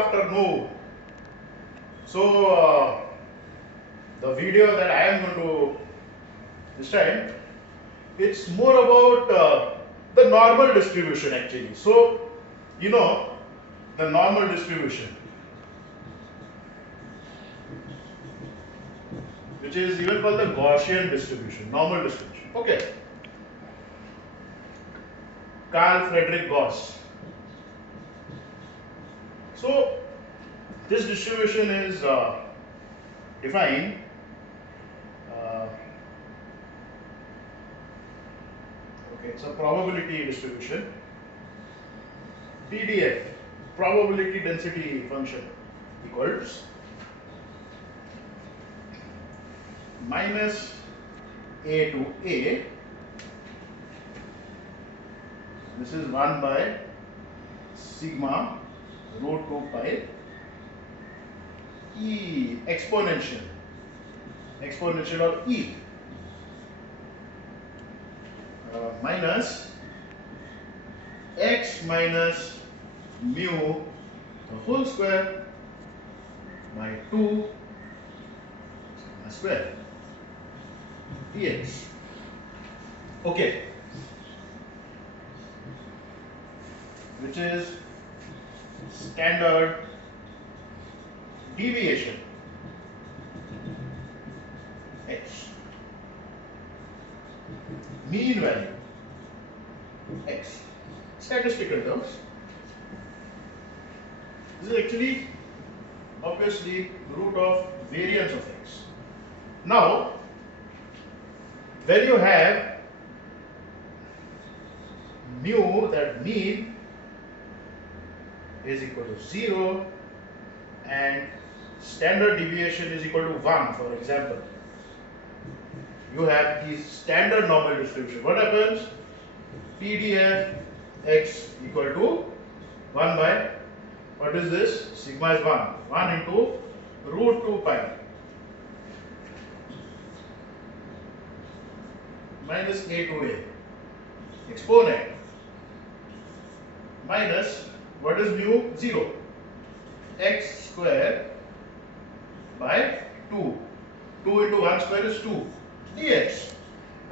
afternoon. So the video that I am going to this time, it's more about the normal distribution actually. So you know the normal distribution, which is even called the Gaussian distribution, normal distribution. Okay. Carl Friedrich Gauss. So this distribution is defined okay, it's a probability distribution. PDF, probability density function, equals minus A to A. This is 1 by sigma root 2 pi E exponential of E minus x minus mu the whole square by 2 sigma square dx. Okay, which is standard deviation x, mean value x, statistical terms. This is actually obviously root of variance of x. Now when you have mu, that mean, is equal to 0 and standard deviation is equal to 1, for example, you have the standard normal distribution. What happens? PDF x equal to 1 by, what is this? Sigma is 1 into root 2 pi minus A to A exponent minus, what is mu? 0, x square by 2. 2 into 1 square is 2 dx.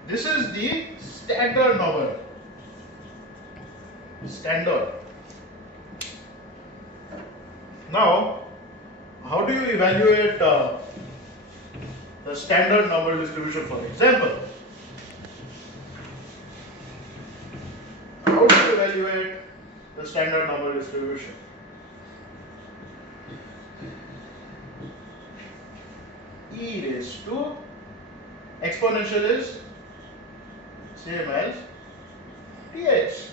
This is the standard normal. Standard. Now, how do you evaluate the standard normal distribution, for example? How do you evaluate the standard normal distribution? E raised to exponential is same as dx.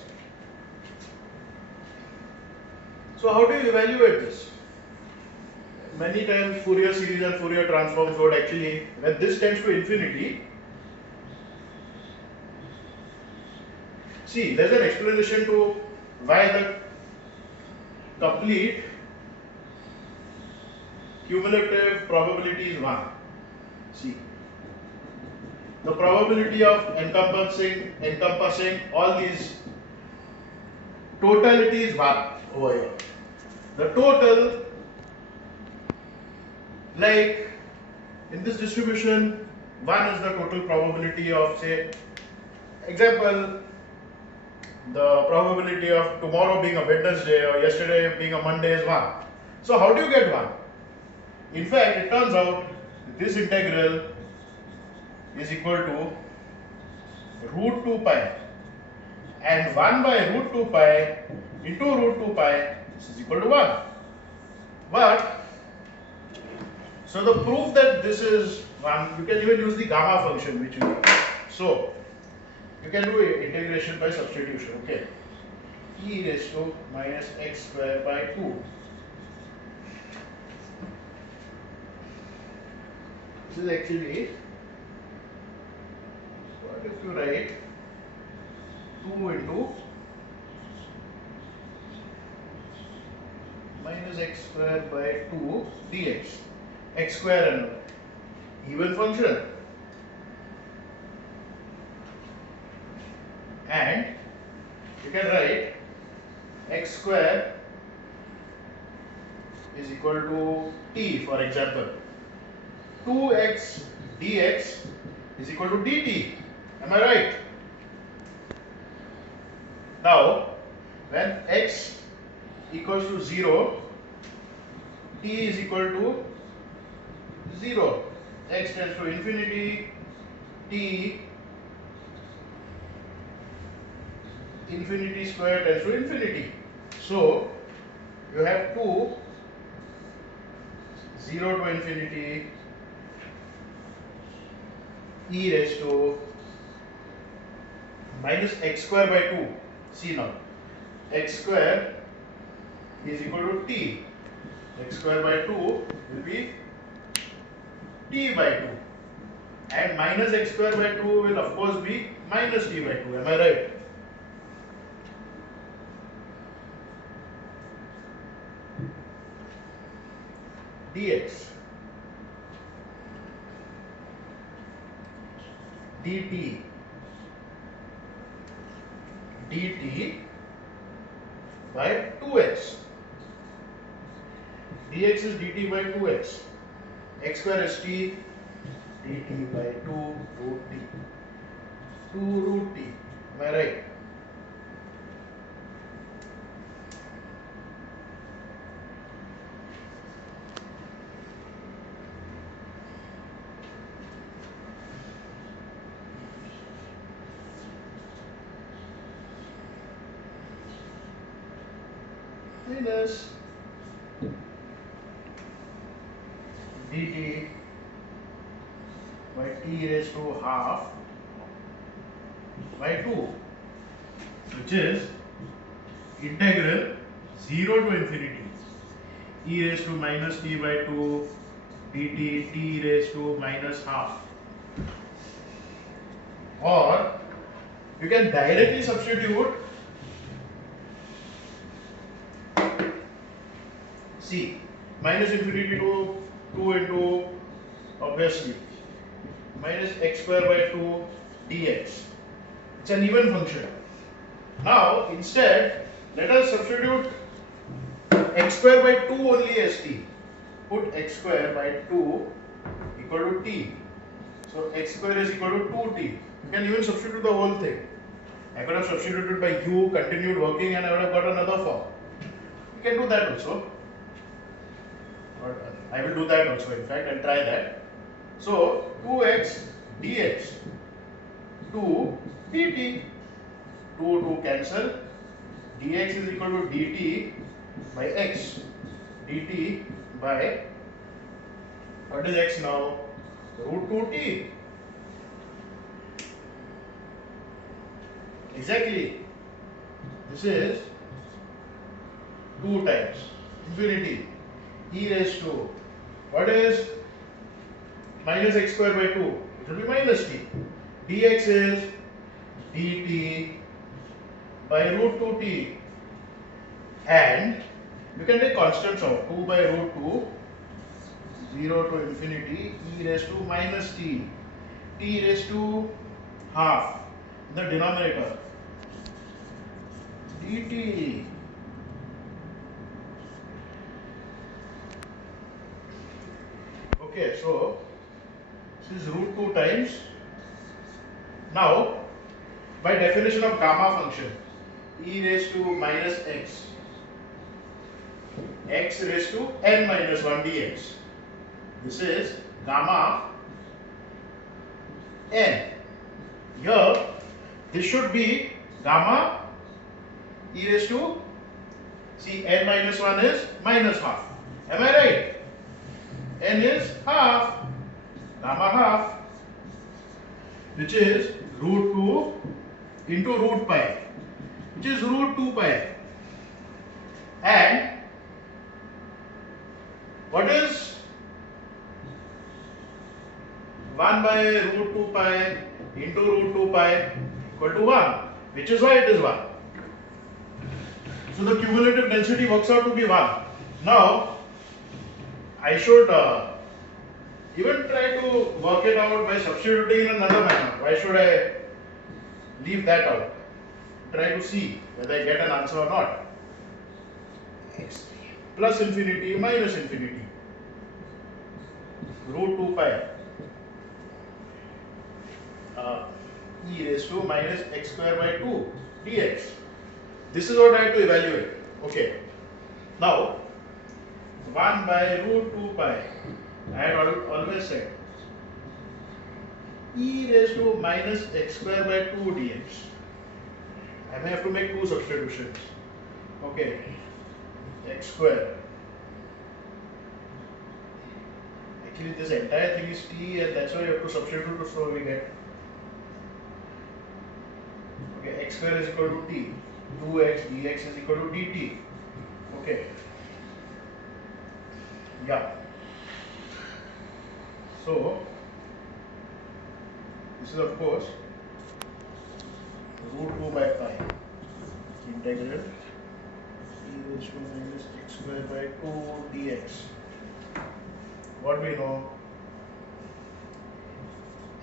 So how do you evaluate this? Many times Fourier series and Fourier transforms would actually, when this tends to infinity, see, there's an explanation to why the complete cumulative probability is 1. See, the probability of encompassing all these totality is 1 over here. The total, like in this distribution, 1 is the total probability of, say, example, the probability of tomorrow being a Wednesday or yesterday being a Monday is 1. So how do you get 1? In fact, it turns out this integral is equal to root 2 pi, and 1 by root 2 pi into root 2 pi, this is equal to 1. But so the proof that this is 1, you can even use the gamma function which you know. So you can do integration by substitution. Okay, e raised to minus x square by 2. This is actually, what if you write 2 into minus x square by 2 dx, x square and even function, and you can write x square is equal to t, for example. 2x dx is equal to dt. Am I right? Now, when x equals to 0, t is equal to 0. X tends to infinity, t infinity square tends to infinity. So, you have 2, 0 to infinity, e raised to minus x square by 2. See now, x square is equal to t. X square by 2 will be t by 2. And minus x square by 2 will of course be minus t by 2. Am I right? Dx dt dt by 2x. Dx is dt by 2x. X square is t, dt by 2 root t. 2 root t. Am I right? Minus dt by t raised to half by 2, which is integral 0 to infinity e raised to minus t by 2 dt t raised to minus half. Or you can directly substitute, see, minus infinity to 2 into obviously minus x square by 2 dx. It's an even function. Now instead let us substitute x square by 2 only as t. Put x square by 2 equal to t. So x square is equal to 2t. You can even substitute the whole thing. I could have substituted by u, continued working, and I would have got another form. You can do that also. But I will do that also, in fact, and try that. So 2x dx 2 dt. 2 cancel. Dx is equal to dt by x. Dt by, what is x now? Root 2t. Exactly. This is 2 times infinity e raised to, what is minus x square by 2? It will be minus t. Dx is dt by root 2t, and you can take constants out. 2 by root 2, 0 to infinity e raised to minus t, t raised to half in the denominator, dt. Okay, so this is root 2 times. Now, by definition of gamma function, e raised to minus x, x raised to n minus 1 dx. This is gamma n. Here, this should be gamma e raised to, see, n minus 1 is minus half. Am I right? N is half, gamma half, which is root 2 into root pi, which is root 2 pi. And what is 1 by root 2 pi into root 2 pi equal to 1, which is why it is 1. So the cumulative density works out to be 1. Now, I should even try to work it out by substituting in another manner. Why should I leave that out? Try to see whether I get an answer or not. X3. plus infinity minus infinity. Root 2 pi e raised to minus x square by 2 dx. This is what I have to evaluate. Okay. Now 1 by root 2 pi. I had always said e raised to minus x square by 2 dx. I may have to make two substitutions. Okay. X square. Actually, this entire thing is t, and that's why you have to substitute, so we get. Okay, x square is equal to t. 2x dx is equal to dt. Okay. Yeah. So this is of course root 2 by pi integral e raised to minus x square by 2 dx. What we know?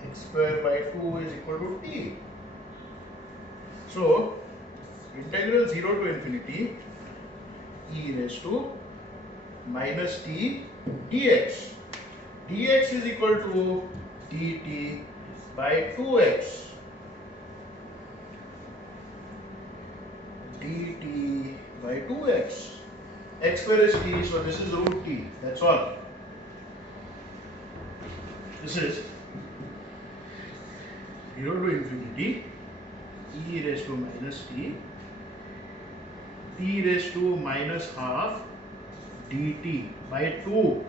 X square by 2 is equal to t. So integral 0 to infinity e raised to minus t dx. Dx is equal to dt by 2x. dt by 2x. X square is t, so this is root t. That's all. This is 0 to infinity e raised to minus t raised to minus half dt by 2.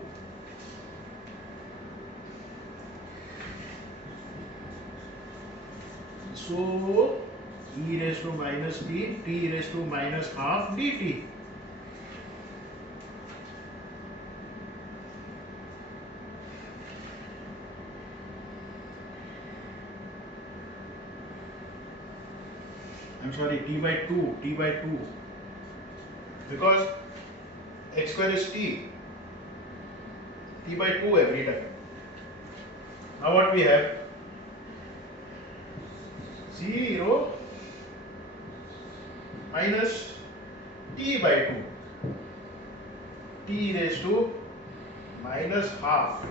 So e raised to minus t raised to minus half dt. I'm sorry, t by 2, because x square is t by 2 every time. Now what we have? 0 minus t by 2, t raised to minus half.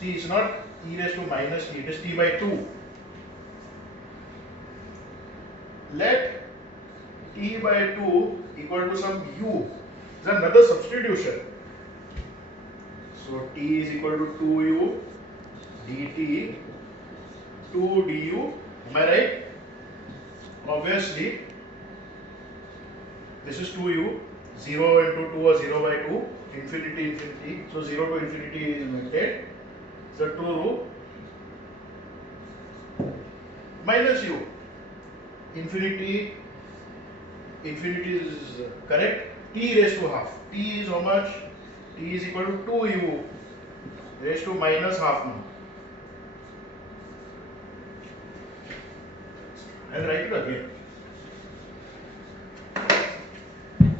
See, it's not e raised to minus t, it is t by 2. Let t by 2 equal to some u. It's another substitution. So t is equal to 2u dt 2 du. Am I right? Obviously, this is 2u. 0 into 2 or 0 by 2. Infinity, infinity. So 0 to infinity is limited. So 2 minus u. Infinity is correct. T raised to half. T is how much? T is equal to 2u raised to minus half now. I'll write it again.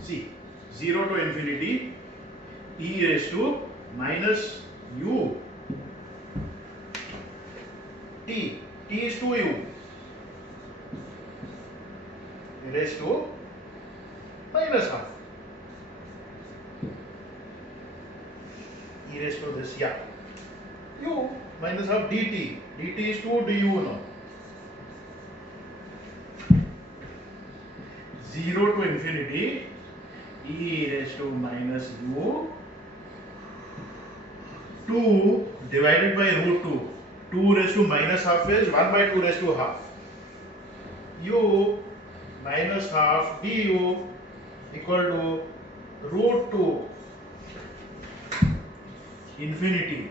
See, 0 to infinity e raised to minus u. T is 2u raised to minus half. E raised to this, yeah. U minus half dt. dt is 2 du now. 0 to infinity e raised to minus u. 2 divided by root 2. 2 raised to minus half is 1 by 2 raised to half. U minus half du equal to root 2 infinity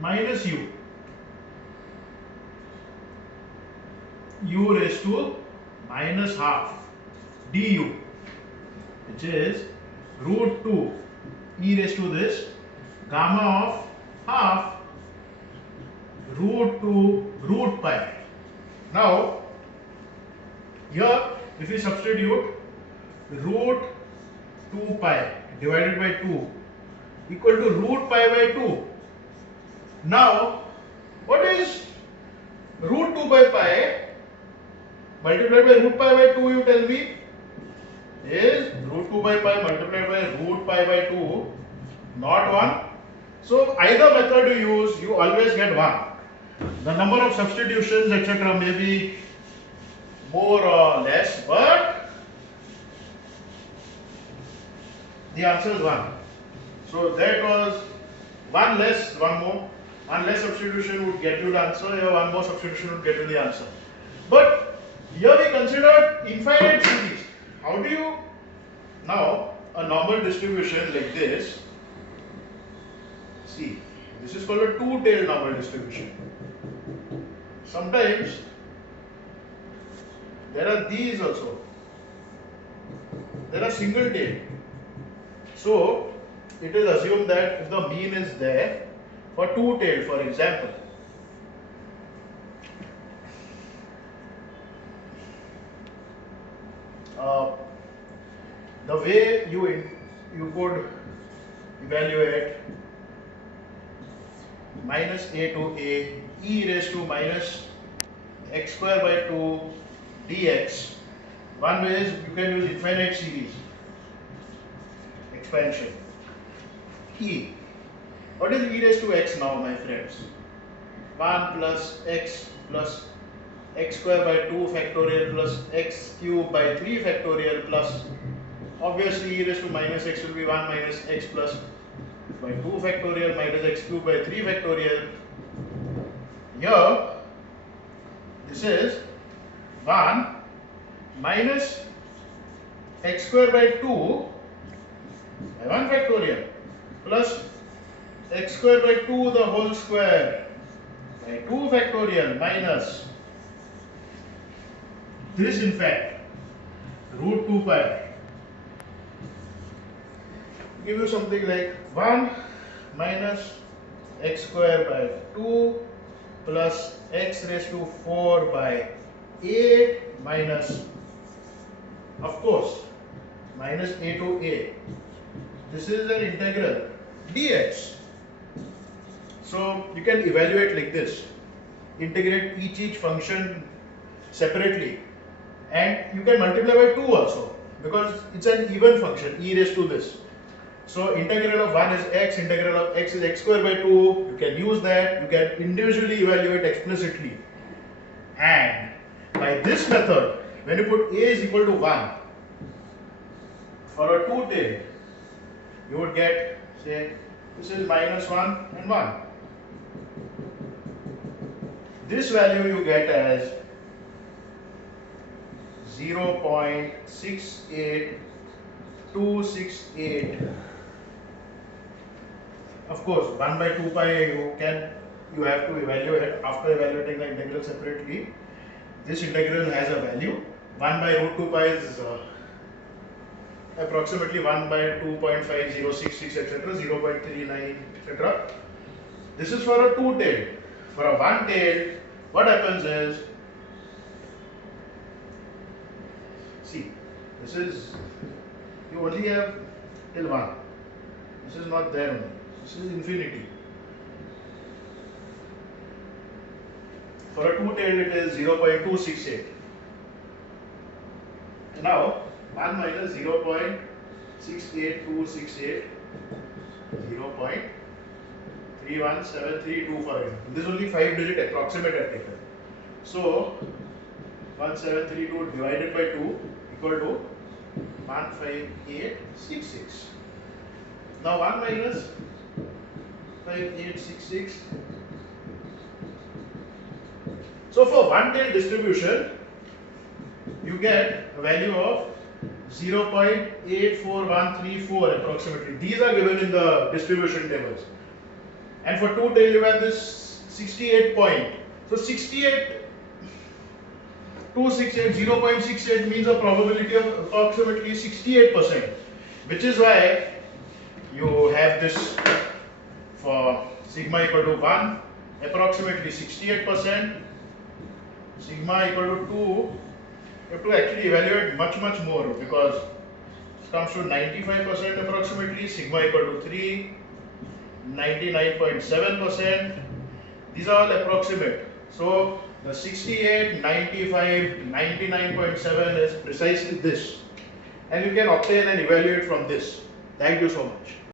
minus u raised to minus half du, which is root 2 e raised to this gamma of half root 2 root pi. Now here if we substitute root 2 pi divided by 2 equal to root pi by 2. Now, what is root 2 by pi multiplied by root pi by 2, you tell me? Is root 2 by pi multiplied by root pi by 2 not 1? So either method you use, you always get 1. The number of substitutions etc. may be more or less, but the answer is 1. So that was 1 less, 1 more. 1 less substitution would get you the answer, or 1 more substitution would get you the answer. But here we considered infinite series. How do you, now a normal distribution like this, see, this is called a two-tailed normal distribution. Sometimes there are these also, there are single-tailed. So it is assumed that if the mean is there for two-tailed, for example, the way you could evaluate minus a to a e raised to minus x square by 2 dx. One way is you can use infinite series expansion. E. What is e raised to x now, my friends? 1 plus x square by 2 factorial plus x cube by 3 factorial plus, obviously e raised to minus x will be 1 minus x plus by 2 factorial minus x cube by 3 factorial. Here this is 1 minus x square by 2 by 1 factorial plus x square by 2 the whole square by 2 factorial minus this, in fact, root 2 pi. Give you something like 1 minus x square by 2 plus x raised to 4 by 8 minus, of course, minus a to a. This is an integral dx. So you can evaluate like this. Integrate each function separately. And you can multiply by 2 also, because it's an even function, e raised to this. So integral of 1 is x, integral of x is x square by 2. You can use that, you can individually evaluate explicitly. And by this method, when you put a is equal to 1, for a two-tailed, you would get, say, this is minus 1 and 1. This value you get as 0.68268. Of course, 1 by 2 pi you have to evaluate. After evaluating the integral separately, this integral has a value. 1 by root 2 pi is approximately 1 by 2.5066 etc. 0.39 etc. This is for a two-tailed. For a one-tailed, what happens is, see, this is, you only have till 1. This is not there only. This is infinity. For a two-tailed, it is 0.268. Now, 1 minus 0.68268, 0.31732 for example. This is only 5-digit approximate I've taken. So 1732 divided by 2 equal to 15866. Now 1 minus 5866. So for one-tailed distribution, you get a value of 0.84134 approximately. These are given in the distribution tables. And for two-tailed, you have this 68 point. So 268, 0.68 means a probability of approximately 68%, which is why you have this for sigma equal to 1, approximately 68%, sigma equal to 2, you have to actually evaluate much more, because it comes to 95% approximately, sigma equal to 3, 99.7%. These are all approximate. So the 68, 95, 99.7 is precisely this. And you can obtain and evaluate from this. Thank you so much.